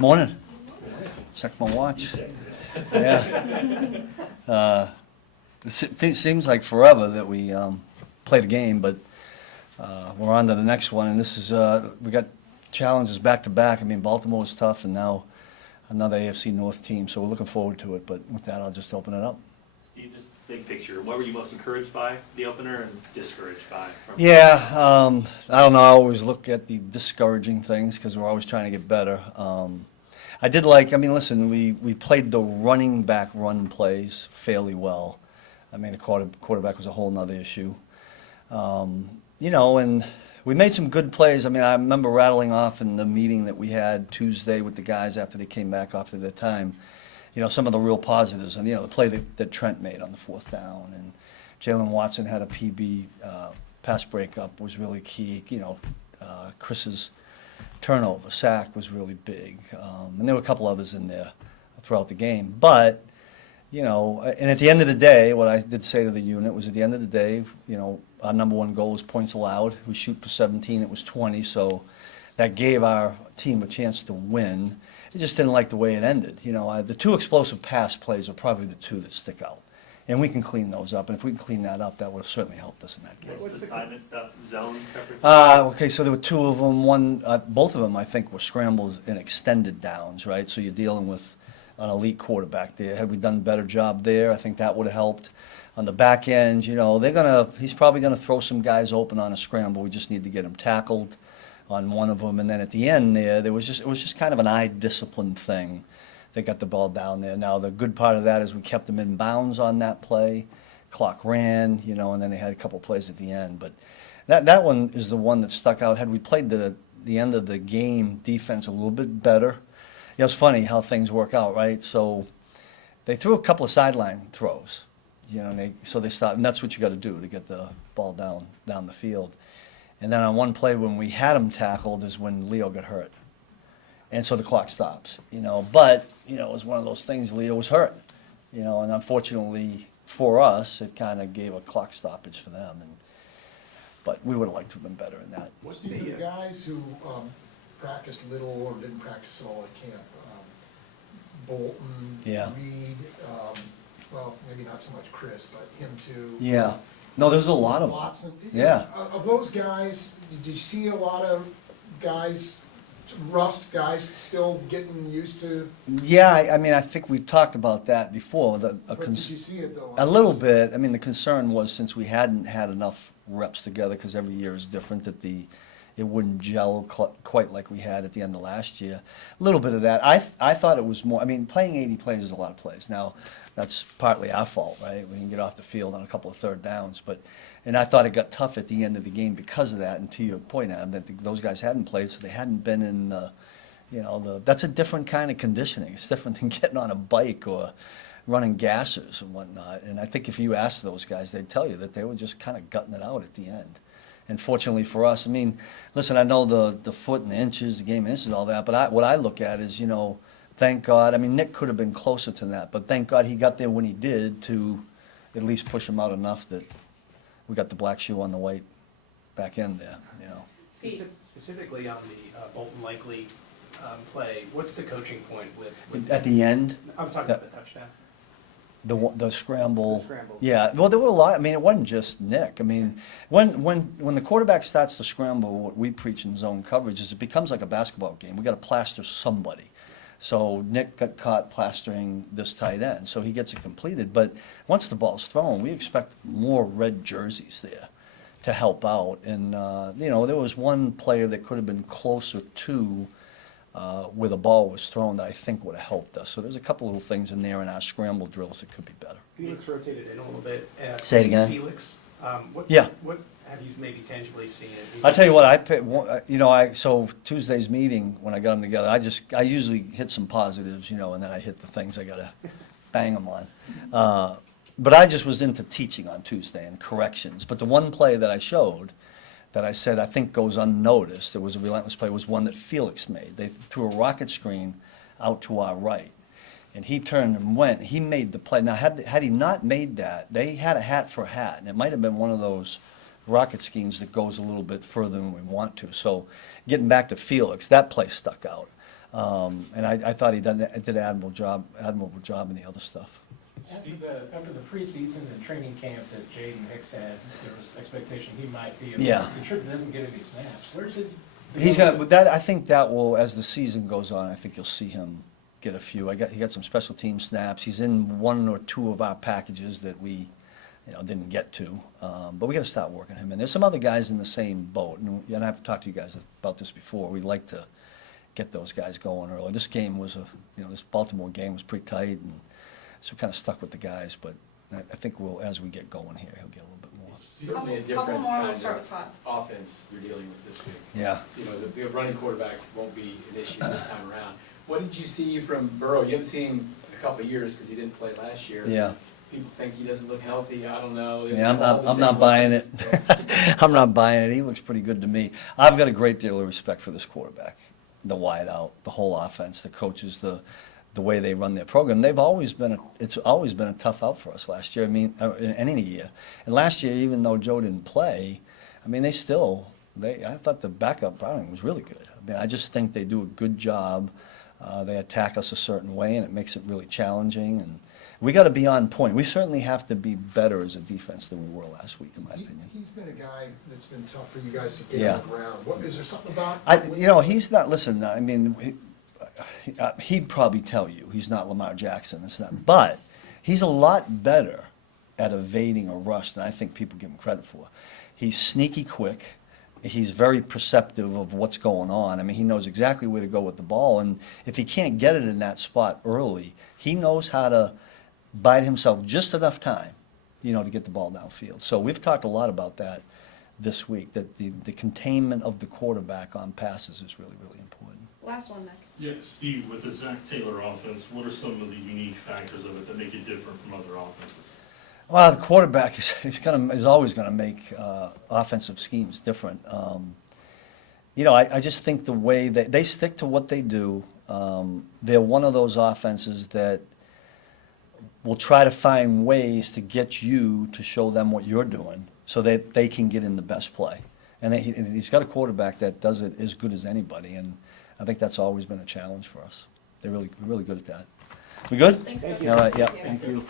Morning. Check my watch. Yeah. It seems like forever that we played a game, but we're on to the next one, and this is we got challenges back to back. I mean, Baltimore was tough, and now another AFC North team, so we're looking forward to it. But with that, I'll just open it up. Steve, just big picture, what were you most encouraged by the opener and discouraged by? Yeah, I don't know. I always look at the discouraging things because we're always trying to get better. I did like, I mean, listen, we played the running back run plays fairly well. I mean, the quarterback was a whole nother issue. You know, and we made some good plays. I mean, I remember rattling off in the meeting that we had Tuesday with the guys after they came back after their time, you know, some of the real positives. And, you know, the play that Trent made on the fourth down. And Jalen Watson had a PB pass breakup was really key. You know, Chris's turnover, sack was really big. And there were a couple others in there throughout the game. But, you know, and at the end of the day, what I did say to the unit was at the end of the day, you know, our number one goal was points allowed. We shoot for 17, it was 20, so that gave our team a chance to win. I just didn't like the way it ended. You know, the two explosive pass plays are probably the two that stick out. And we can clean those up, and if we can clean that up, that would have certainly helped us in that game. What's the assignment stuff, zone coverage? Okay, so there were two of them. Both of them, I think, were scrambles and extended downs, right? So you're dealing with an elite quarterback there. Had we done a better job there, I think that would have helped. On the back end, you know, he's probably gonna throw some guys open on a scramble. We just need to get him tackled on one of them, and then at the end it was just kind of an eye discipline thing. They got the ball down there. Now the good part of that is we kept them in bounds on that play. Clock ran, you know, and then they had a couple plays at the end. But that one is the one that stuck out. Had we played the end of the game defense a little bit better, yeah, it's funny how things work out, right? So they threw a couple of sideline throws, you know, and so they stopped, and that's what you got to do to get the ball down the field. And then on one play when we had him tackled is when Leo got hurt. And so the clock stops, you know. But, you know, it was one of those things, Leo was hurt, you know, and unfortunately for us, it kind of gave a clock stoppage for them. But we would have liked to have been better in that. What's the guys who practiced little or didn't practice at all at camp? Bolton, Yeah. Reed, well, maybe not so much Chris, but him too. Yeah. No, there's a lot of them. Watson. Yeah. Of those guys, did you see a lot of guys, rust guys, still getting used to? Yeah, I mean, I think we talked about that before. Did you see it though? A little bit. I mean, the concern was since we hadn't had enough reps together, because every year is different, that it wouldn't gel quite like we had at the end of last year. A little bit of that. I thought it was more, I mean, playing 80 plays is a lot of plays. Now, that's partly our fault, right? We didn't get off the field on a couple of third downs. And I thought it got tough at the end of the game because of that. And to your point, Adam, that those guys hadn't played, so they hadn't been in you know, that's a different kind of conditioning. It's different than getting on a bike or running gassers and whatnot. And I think if you asked those guys, they'd tell you that they were just kind of gutting it out at the end. And fortunately for us, I mean, listen, I know the foot and the inches, the game and inches, all that, but what I look at is, you know, thank God. I mean, Nick could have been closer to that, but thank God he got there when he did to at least push him out enough that we got the black shoe on the white back end there, you know. Specifically on the Bolton Likely play, what's the coaching point with At the end, I'm talking about the touchdown. the scramble. The scramble. Yeah, well, there were a lot. I mean, it wasn't just Nick. I mean, when the quarterback starts to scramble, what we preach in zone coverage is it becomes like a basketball game. We got to plaster somebody. So Nick got caught plastering this tight end, so he gets it completed. But once the ball's thrown, we expect more red jerseys there to help out. And you know, there was one player that could have been closer to where the ball was thrown that I think would have helped us. So there's a couple little things in there in our scramble drills that could be better. Felix rotated in a little bit. Say it again. Felix, what have you maybe tangibly seen? I tell you what, so Tuesday's meeting, when I got them together, I usually hit some positives, you know, and then I hit the things I gotta bang them on. But I just was into teaching on Tuesday and corrections. But the one play that I showed, that I said I think goes unnoticed, it was a relentless play, was one that Felix made. They threw a rocket screen out to our right. And he turned and went. He made the play. Now, had he not made that, they had a hat for a hat, and it might have been one of those rocket schemes that goes a little bit further than we want to. So getting back to Felix, that play stuck out. And I thought he did an admirable job in the other stuff. After the preseason and training camp that Jaden Hicks had, there was expectation he might be Yeah. a contributor, doesn't get any snaps. Where's his? He's got that. I think that will, as the season goes on, I think you'll see him get a few. He got some special team snaps. He's in one or two of our packages that we, didn't get to. But we got to start working him. And there's some other guys in the same boat. And I've talked to you guys about this before. We'd like to get those guys going early. This game was this Baltimore game was pretty tight, and so kind of stuck with the guys. But I think as we get going here, he'll get a little bit more. Certainly a Couple different more, we'll kind start with of Todd. offense you're dealing with this week. Yeah. The running quarterback won't be an issue this time around. What did you see from Burrow? You haven't seen him in a couple of years because he didn't play last year. Yeah. People think he doesn't look healthy. I don't know. Yeah, All the I'm same not buying it. weapons. I'm not buying it. He looks pretty good to me. I've got a great deal of respect for this quarterback, the wide out, the whole offense, the coaches, the way they run their program. It's always been a tough out for us last year. I mean, in any year. And last year, even though Joe didn't play, I mean, I thought the backup Browning was really good. I mean, I just think they do a good job. They attack us a certain way, and it makes it really challenging. And we got to be on point. We certainly have to be better as a defense than we were last week, in my opinion. He's been a guy that's been tough for you guys to get Yeah. on the ground. What, is there something about? He's not, listen, I mean, he'd probably tell you, he's not Lamar Jackson, it's not, but he's a lot better at evading a rush than I think people give him credit for. He's sneaky quick, he's very perceptive of what's going on. I mean, he knows exactly where to go with the ball, and if he can't get it in that spot early, he knows how to bide himself just enough time, to get the ball downfield. So we've talked a lot about that this week, that the containment of the quarterback on passes is really, really important. Last one, Nick. Yeah, Steve, with the Zach Taylor offense, what are some of the unique factors of it that make it different from other offenses? Well, the quarterback is always going to make offensive schemes different. I just think the way they stick to what they do, they're one of those offenses that will try to find ways to get you to show them what you're doing so that they can get in the best play. And he's got a quarterback that does it as good as anybody, and I think that's always been a challenge for us. They're really good at that. We good? Thanks, guys. All right, yeah, Thank you. thank you.